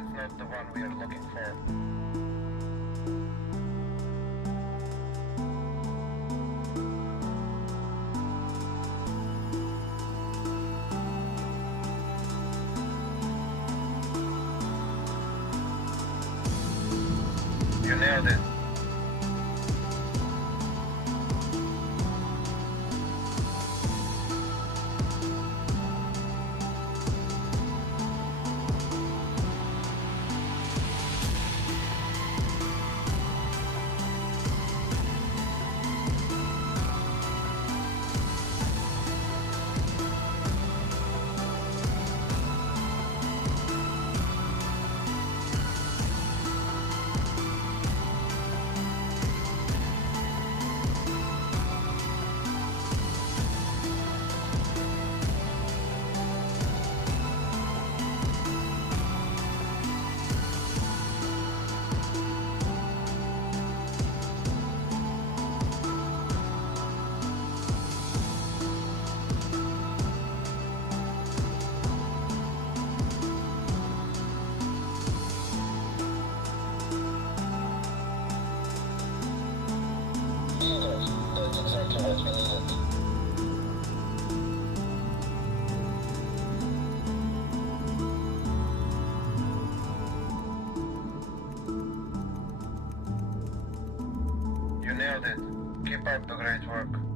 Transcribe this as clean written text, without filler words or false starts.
That's not the one we are looking for. You nailed it. That's exactly what we needed. You nailed it. Keep up the great work.